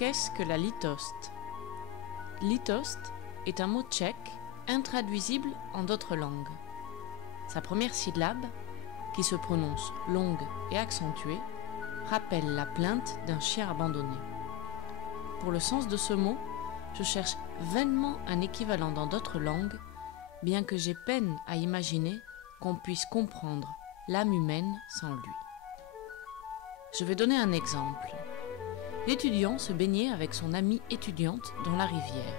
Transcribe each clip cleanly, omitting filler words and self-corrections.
Qu'est-ce que la litost? Litost est un mot tchèque intraduisible en d'autres langues. Sa première syllabe, qui se prononce longue et accentuée, rappelle la plainte d'un chien abandonné. Pour le sens de ce mot, je cherche vainement un équivalent dans d'autres langues, bien que j'ai peine à imaginer qu'on puisse comprendre l'âme humaine sans lui. Je vais donner un exemple. L'étudiant se baignait avec son amie étudiante dans la rivière.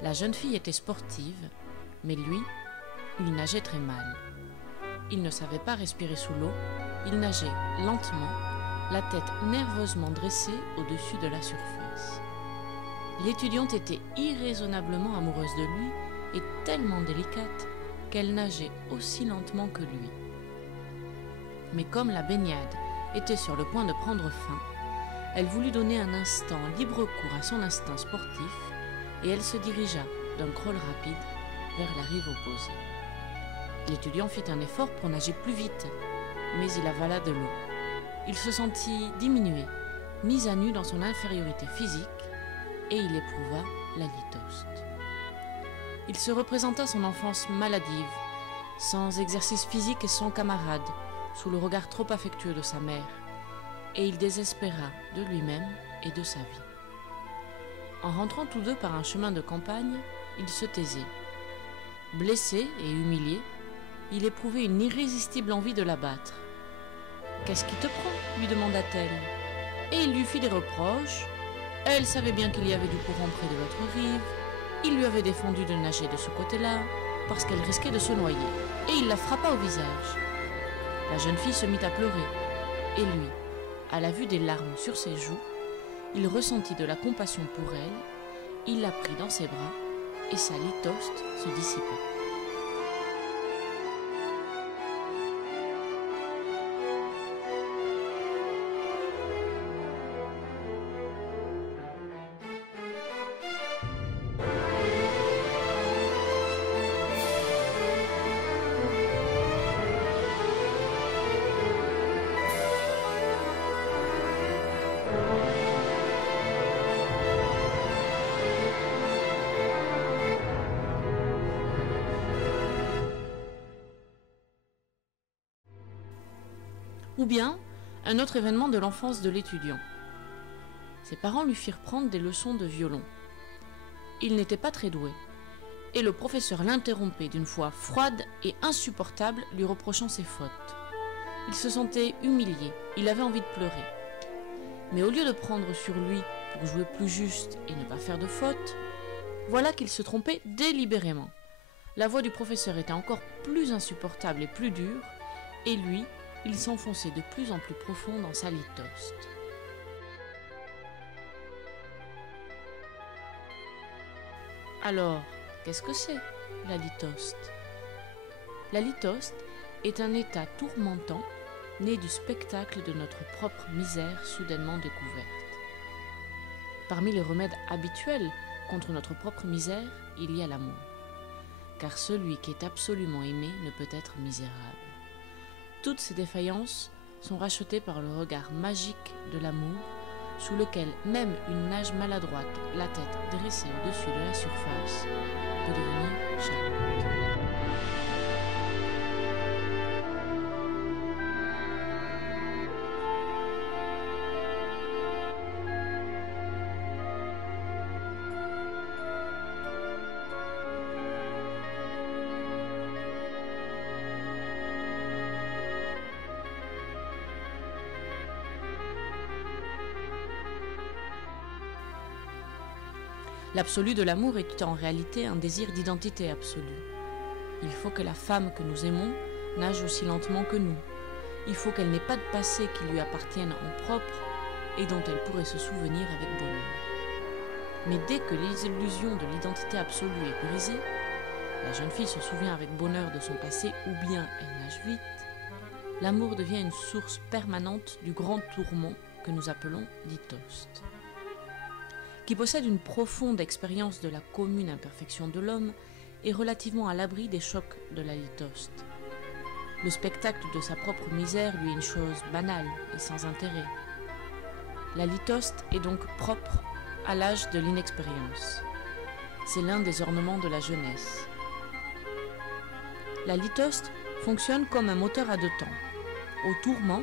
La jeune fille était sportive, mais lui, il nageait très mal. Il ne savait pas respirer sous l'eau, il nageait lentement, la tête nerveusement dressée au-dessus de la surface. L'étudiante était irraisonnablement amoureuse de lui et tellement délicate qu'elle nageait aussi lentement que lui. Mais comme la baignade était sur le point de prendre fin, elle voulut donner un instant libre cours à son instinct sportif et elle se dirigea d'un crawl rapide vers la rive opposée. L'étudiant fit un effort pour nager plus vite, mais il avala de l'eau. Il se sentit diminué, mis à nu dans son infériorité physique, et il éprouva la litost. Il se représenta son enfance maladive, sans exercice physique et sans camarades, sous le regard trop affectueux de sa mère, et il désespéra de lui-même et de sa vie. En rentrant tous deux par un chemin de campagne, il se taisait. Blessé et humilié, il éprouvait une irrésistible envie de la battre. « Qu'est-ce qui te prend ?» lui demanda-t-elle. Et il lui fit des reproches. Elle savait bien qu'il y avait du courant près de l'autre rive. Il lui avait défendu de nager de ce côté-là, parce qu'elle risquait de se noyer, et il la frappa au visage. La jeune fille se mit à pleurer, et lui, à la vue des larmes sur ses joues, il ressentit de la compassion pour elle, il la prit dans ses bras, et sa litost se dissipa. Ou bien, un autre événement de l'enfance de l'étudiant. Ses parents lui firent prendre des leçons de violon. Il n'était pas très doué, et le professeur l'interrompait d'une voix froide et insupportable, lui reprochant ses fautes. Il se sentait humilié, il avait envie de pleurer. Mais au lieu de prendre sur lui pour jouer plus juste et ne pas faire de fautes, voilà qu'il se trompait délibérément. La voix du professeur était encore plus insupportable et plus dure, et lui, il s'enfonçait de plus en plus profond dans sa litost. Alors, qu'est-ce que c'est, la litost? La litost est un état tourmentant né du spectacle de notre propre misère soudainement découverte. Parmi les remèdes habituels contre notre propre misère, il y a l'amour. Car celui qui est absolument aimé ne peut être misérable. Toutes ces défaillances sont rachetées par le regard magique de l'amour, sous lequel même une nage maladroite, la tête dressée au-dessus de la surface, peut devenir charmante. L'absolu de l'amour est en réalité un désir d'identité absolue. Il faut que la femme que nous aimons nage aussi lentement que nous. Il faut qu'elle n'ait pas de passé qui lui appartienne en propre et dont elle pourrait se souvenir avec bonheur. Mais dès que l'illusion de l'identité absolue est brisée, la jeune fille se souvient avec bonheur de son passé ou bien elle nage vite, l'amour devient une source permanente du grand tourment que nous appelons litost. Qui possède une profonde expérience de la commune imperfection de l'homme, est relativement à l'abri des chocs de la litost. Le spectacle de sa propre misère lui est une chose banale et sans intérêt. La litoste est donc propre à l'âge de l'inexpérience. C'est l'un des ornements de la jeunesse. La litoste fonctionne comme un moteur à deux temps. Au tourment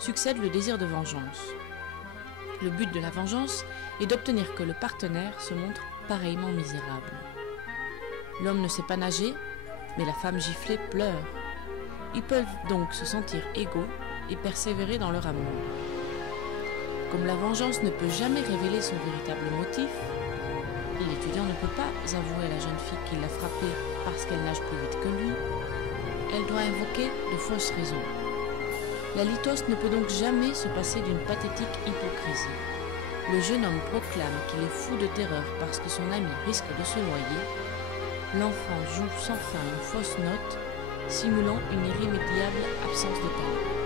succède le désir de vengeance. Le but de la vengeance est d'obtenir que le partenaire se montre pareillement misérable. L'homme ne sait pas nager, mais la femme giflée pleure. Ils peuvent donc se sentir égaux et persévérer dans leur amour. Comme la vengeance ne peut jamais révéler son véritable motif, l'étudiant ne peut pas avouer à la jeune fille qu'il l'a frappée parce qu'elle nage plus vite que lui. Elle doit invoquer de fausses raisons. La litoste ne peut donc jamais se passer d'une pathétique hypocrisie. Le jeune homme proclame qu'il est fou de terreur parce que son ami risque de se noyer. L'enfant joue sans fin une fausse note, simulant une irrémédiable absence de talent.